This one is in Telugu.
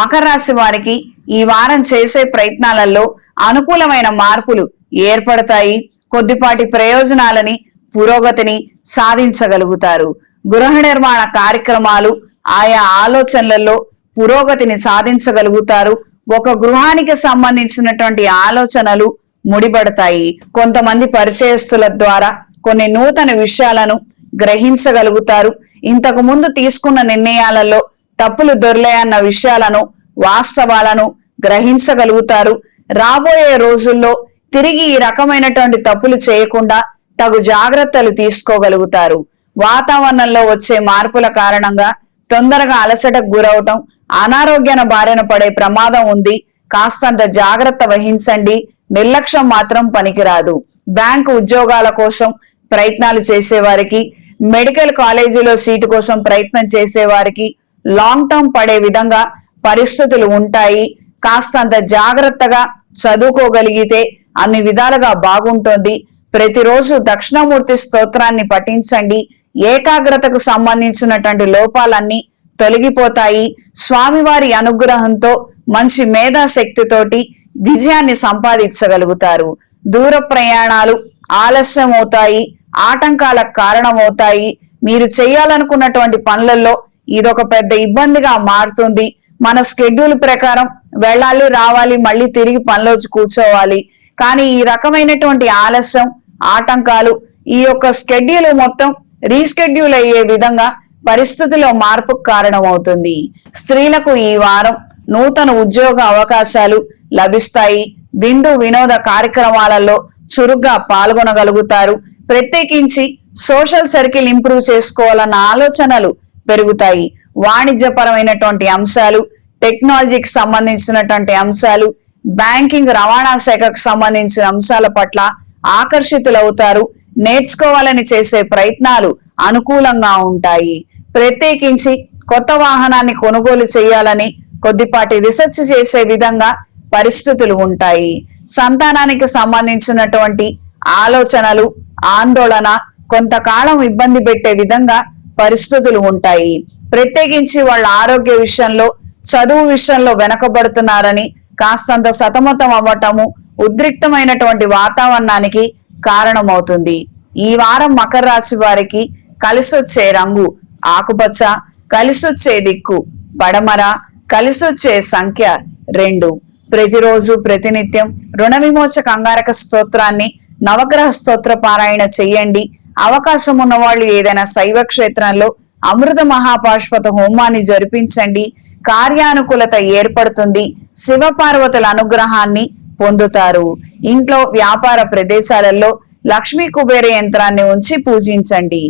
మకర రాశి వారికి ఈ వారం చేసే ప్రయత్నాలలో అనుకూలమైన మార్పులు ఏర్పడతాయి. కొద్దిపాటి ప్రయోజనాలని పురోగతిని సాధించగలుగుతారు. గృహ నిర్మాణ కార్యక్రమాలు ఆయా ఆలోచనలలో పురోగతిని సాధించగలుగుతారు. ఒక గృహానికి సంబంధించినటువంటి ఆలోచనలు ముడిపడతాయి. కొంతమంది పరిచయస్తుల ద్వారా కొన్ని నూతన విషయాలను గ్రహించగలుగుతారు. ఇంతకు ముందు తీసుకున్న నిర్ణయాలలో తప్పులు దొర్లాయన్న విషయాలను వాస్తవాలను గ్రహించగలుగుతారు. రాబోయే రోజుల్లో తిరిగి ఈ రకమైనటువంటి తప్పులు చేయకుండా తగు జాగ్రత్తలు తీసుకోగలుగుతారు. వాతావరణంలో వచ్చే మార్పుల కారణంగా తొందరగా అలసటకు గురవటం అనారోగ్యాన బారిన పడే ప్రమాదం ఉంది. కాస్తంత జాగ్రత్త వహించండి. నిర్లక్ష్యం మాత్రం పనికిరాదు. బ్యాంకు ఉద్యోగాల కోసం ప్రయత్నాలు చేసేవారికి మెడికల్ కాలేజీలో సీటు కోసం ప్రయత్నం చేసేవారికి లాంగ్ టర్మ్ పడే విధంగా పరిస్థితులు ఉంటాయి. కాస్తంత జాగ్రత్తగా చదువుకోగలిగితే అన్ని విధాలుగా బాగుంటుంది. ప్రతిరోజు దక్షిణమూర్తి స్తోత్రాన్ని పఠించండి. ఏకాగ్రతకు సంబంధించినటువంటి లోపాలన్నీ తొలగిపోతాయి. స్వామివారి అనుగ్రహంతో మంచి మేధాశక్తితోటి విజయాన్ని సంపాదించగలుగుతారు. దూర ప్రయాణాలు ఆలస్యం అవుతాయి ఆటంకాలకు కారణమవుతాయి. మీరు చేయాలనుకున్నటువంటి పనులలో ఇదొక పెద్ద ఇబ్బందిగా మారుతుంది. మన స్కెడ్యూల్ ప్రకారం వెళ్ళాలి రావాలి మళ్ళీ తిరిగి పనిలో కూర్చోవాలి. కానీ ఈ రకమైనటువంటి ఆలస్యం ఆటంకాలు ఈ యొక్క స్కెడ్యూల్ మొత్తం రీస్కెడ్యూల్ అయ్యే విధంగా పరిస్థితుల్లో మార్పుకు కారణమవుతుంది. స్త్రీలకు ఈ వారం నూతన ఉద్యోగ అవకాశాలు లభిస్తాయి. విందు వినోద కార్యక్రమాలలో చురుగ్గా పాల్గొనగలుగుతారు. ప్రత్యేకించి సోషల్ సర్కిల్ ఇంప్రూవ్ చేసుకోవాలన్న ఆలోచనలు పెరుగుతాయి. వాణిజ్యపరమైనటువంటి అంశాలు టెక్నాలజీకి సంబంధించినటువంటి అంశాలు బ్యాంకింగ్ రవాణా శాఖకు సంబంధించిన అంశాల పట్ల ఆకర్షితులవుతారు. నేర్చుకోవాలని చేసే ప్రయత్నాలు అనుకూలంగా ఉంటాయి. ప్రత్యేకించి కొత్త వాహనాన్ని కొనుగోలు చేయాలని కొద్దిపాటి రీసెర్చ్ చేసే విధంగా పరిస్థితులు ఉంటాయి. సంతానానికి సంబంధించినటువంటి ఆలోచనలు ఆందోళన కొంతకాలం ఇబ్బంది పెట్టే విధంగా పరిస్థితులు ఉంటాయి. ప్రత్యేకించి వాళ్ళ ఆరోగ్య విషయంలో చదువు విషయంలో వెనకబడుతున్నారని కాస్తంత సతమతం అవ్వటము ఉద్రిక్తమైనటువంటి వాతావరణానికి కారణమవుతుంది. ఈ వారం మకర రాశి వారికి కలిసొచ్చే రంగు ఆకుపచ్చ కలిసొచ్చే దిక్కు పడమర కలిసొచ్చే సంఖ్య రెండు. ప్రతిరోజు ప్రతినిత్యం రుణ విమోచ అంగారక స్తోత్రాన్ని నవగ్రహ స్తోత్ర పారాయణ చెయ్యండి అవకాశం ఉన్న వాళ్ళు ఏదైనా శైవ క్షేత్రంలో అమృత మహాపాశ్వత హోమాన్ని జరిపించండి. కార్యానుకూలత ఏర్పడుతుంది. శివపార్వతుల అనుగ్రహాన్ని పొందుతారు. ఇంట్లో వ్యాపార ప్రదేశాలలో లక్ష్మీ కుబేర యంత్రాన్ని ఉంచి పూజించండి.